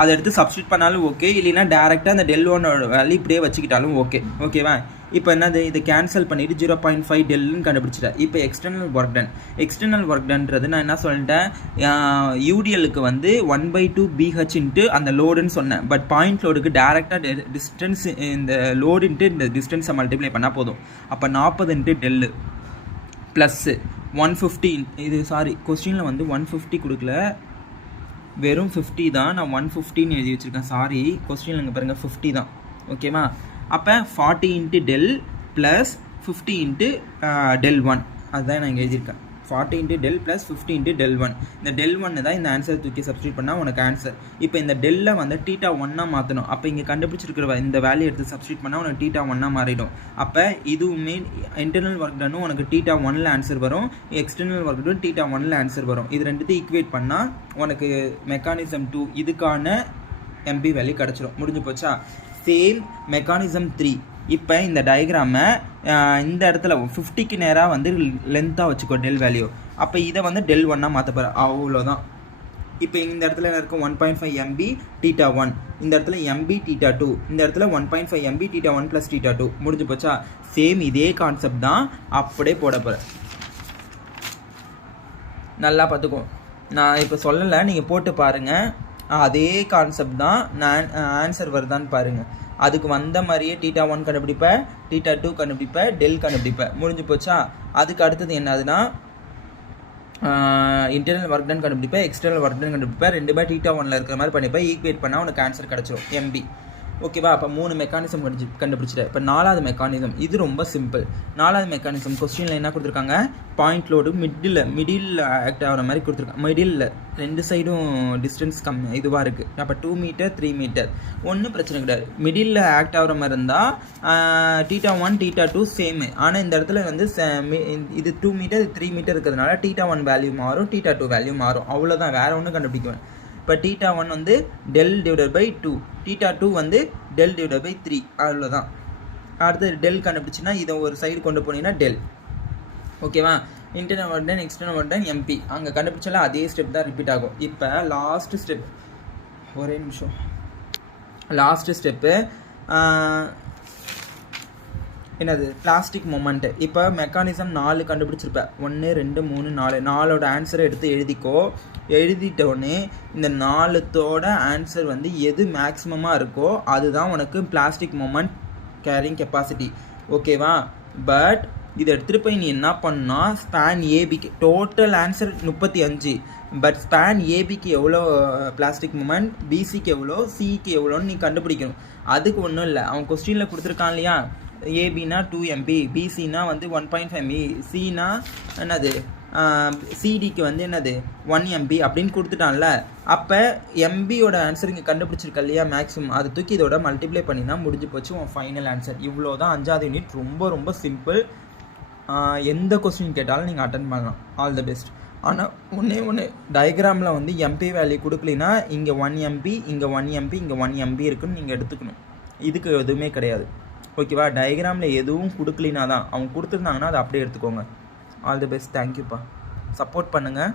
அதை எடுத்து சப்ஸ்டியூட் பண்ணாலும் ஓகே, இல்லைன்னா டேரெக்டாக அந்த டெல் ஒன்னோட வேல்யூ இப்படியே வச்சுக்கிட்டாலும் ஓகே. ஓகேவா? இப்போ என்னது, இதை கேன்சல் பண்ணிவிட்டு 0.5 டெல்லுன்னு கண்டுபிடிச்சிட்டேன். இப்போ எக்ஸ்டர்னல் ஒர்க் டன்றது நான் என்ன சொல்லிட்டேன், யூடிஎலுக்கு வந்து 1/2 BH இன்ட்டு அந்த லோடுன்னு சொன்னேன். பட் பாயிண்ட் லோடுக்கு டேரெக்டாக டிஸ்டன்ஸ் இந்த லோடு இன்ட்டு இந்த டிஸ்டன்ஸை மல்டிப்ளை பண்ணால் போதும். அப்போ 40 இன்ட்டு டெல்லு ப்ளஸ்ஸு 150. இது சாரி, கொஸ்டினில் வந்து 150 கொடுக்கல, வெறும் 50 தான். நான் 150ன்னு எழுதி வச்சுருக்கேன். சாரி, கொஸ்டினில் இங்கே பாருங்கள் 50 தான். ஓகேவா? அப்போ 40 into del plus 50 into del 1, அதுதான் நான் இங்கே எழுதியிருக்கேன். 40 into del plus 50 into del 1. இந்த டெல் 1 தான் இந்த ஆன்சர் தூக்கி சப்ஸ்டியூட் பண்ணால் உனக்கு ஆன்சர். இப்போ இந்த டெல்லை வந்து θ 1 மாற்றணும். அப்போ இங்கே கண்டுபிடிச்சிருக்கிற இந்த வேல்யூ எடுத்து சப்ஸ்டியூட் பண்ணால் உனக்கு θ 1 மாறிடும். அப்போ இதுவுமே இன்டர்னல் ஒர்க் டனும் உனக்கு θ 1 ஆன்சர் வரும், எக்ஸ்டர்னல் ஒர்க் டன் θ 1 ஆன்சர் வரும். இது ரெண்டுத்தையும் ஈக்குவேட் பண்ணால் உனக்கு மெக்கானிசம் 2 இதுக்கான எம்பி வேல்யூ கிடச்சிரும். முடிஞ்சு போச்சா? Same mechanism 3. இப்போ இந்த டயக்ராமை இந்த இடத்துல 50க்கு நேராக வந்து லென்த்தாக வச்சுக்கோ டெல் வேல்யூ. அப்போ இதை வந்து டெல் 1 மாற்ற போகிற, அவ்வளோதான். இப்போ இந்த இடத்துல இருக்கும் 1.5 MB θ 1, இந்த இடத்துல MB θ 2, இந்த இடத்துல 1.5 MB θ 1 ப்ளஸ் θ 2. முடிஞ்சு போச்சா? சேம் இதே கான்செப்ட் தான் அப்படியே போட போகிறேன். நல்லா பார்த்துக்கோ, நான் இப்போ சொல்லலை, நீங்கள் போட்டு பாருங்கள். அதே கான்செப்ட் தான். நான் ஆன்சர் வருதான்னு பாருங்கள். அதுக்கு வந்த மாதிரியே θ 1 கண்டுபிடிப்பேன், θ 2 கண்டுபிடிப்பேன், டெல் கண்டுபிடிப்பேன். முடிஞ்சு போச்சா? அதுக்கு அடுத்தது என்னதுன்னா இன்டர்னல் ஒர்க் டன் கண்டுபிடிப்பேன், எக்ஸ்டர்னல் ஒர்க் டன் கண்டுபிடிப்பேன். 2 θ 1 இருக்கிற மாதிரி பண்ணிப்பேன். ஈக்குவேட் பண்ணால் உனக்கு ஆன்சர் கிடச்சிரும் MB. ஓகேவா? அப்போ 3 மெக்கானிசம் கண்டுபிடிச்சிட்டேன். இப்போ 4வது மெக்கானிசம், இது ரொம்ப சிம்பிள். 4வது மெக்கானிசம் கொஸ்டினில் என்ன கொடுத்துருக்காங்க, பாயிண்ட் லோடு மிடில் ஆக்ட் ஆகிற மாதிரி கொடுத்துருக்காங்க. மிடில் 2 சைடும் டிஸ்டன்ஸ் இதுவாக இருக்குது. அப்போ 2 மீட்டர் 3 மீட்டர் ஒன்றும் பிரச்சனை கிடையாது. மிடில் ஆக்ட் ஆகிற மாதிரி இருந்தால் θ 1 θ 2 சேமு. ஆனால் இந்த இடத்துல வந்து இது 2 மீட்டர் 3 மீட்டர் இருக்கிறதுனால θ 1 வேல்யூ மாறும், θ 2 வேல்யூ மாறும். அவ்வளோதான், வேறு ஒன்றும் கண்டுபிடிக்குவேன். இப்போ θ 1 வந்து டெல் டிவைடட் பை 2, θ 2 வந்து டெல் டிவைடட் பை 3, அவ்வளோதான். அடுத்து டெல் கண்டுபிடிச்சின்னா இதை ஒரு சைடு கொண்டு போனீங்கன்னா டெல். ஓகேவா? Internal work done, external work done, MP அங்கே கண்டுபிடிச்சாலும் அதே ஸ்டெப் தான் ரிப்பீட் ஆகும். இப்போ லாஸ்ட் ஸ்டெப், ஒரே நிமிஷம். லாஸ்ட் ஸ்டெப்பு என்னது, பிளாஸ்டிக் மொமெண்ட்டு. இப்போ மெக்கானிசம் 4 கண்டுபிடிச்சிருப்பேன். 1 2 3 4, 4ஓட ஆன்சரை எடுத்து எழுதிக்கோ. எழுதிட்டோடனே இந்த 4தோட ஆன்சர் வந்து எது மேக்ஸிமமாக இருக்கோ அதுதான் உனக்கு பிளாஸ்டிக் மொமெண்ட் கேரிங் கெப்பாசிட்டி. ஓகேவா? பட் இதை எடுத்துகிட்டு போய் நீ என்ன பண்ணா, ஸ்பேன் ஏபிக்கு டோட்டல் ஆன்சர் 35. பட் ஸ்பேன் ஏபிக்கு எவ்வளோ பிளாஸ்டிக் மொமெண்ட், பிசிக்கு எவ்வளோ, சிக்கு எவ்வளோன்னு நீ கண்டுபிடிக்கணும். அதுக்கு ஒன்றும் இல்லை, அவன் கொஸ்டினில் கொடுத்துருக்கான் இல்லையா, ஏபினா 2 MB, பிசினா வந்து 1.5 MB, சினா என்னது சிடிக்கு வந்து என்னது 1 MB அப்படின்னு கொடுத்துட்டான்ல. அப்போ எம்பியோட ஆன்சர் இங்கே கண்டுபிடிச்சிருக்க இல்லையா மேக்ஸிமம், அதை தூக்கி இதோட மல்டிப்ளை பண்ணினா முடிஞ்சு போச்சு உன் ஃபைனல் ஆன்சர். இவ்வளோ தான் 5வது யூனிட். ரொம்ப ரொம்ப சிம்பிள். எந்த கொஸ்டின் கேட்டாலும் நீங்கள் அட்டன் பண்ணலாம். All the best. ஆனால் ஒன்று டயக்ராமில் வந்து எம்பி வேல்யூ கொடுக்கலின்னா இங்கே 1 MB, இங்கே 1 MB, இங்கே 1 MB இருக்குன்னு நீங்கள் எடுத்துக்கணும். இதுக்கு எதுவுமே கிடையாது. ஓகேவா? டயக்ராமில் எதுவும் கொடுக்கலினா தான், அவங்க கொடுத்துருந்தாங்கன்னா அதை அப்படியே எடுத்துக்கோங்க. All the best. தேங்க்யூப்பா. சப்போர்ட் பண்ணுங்கள்.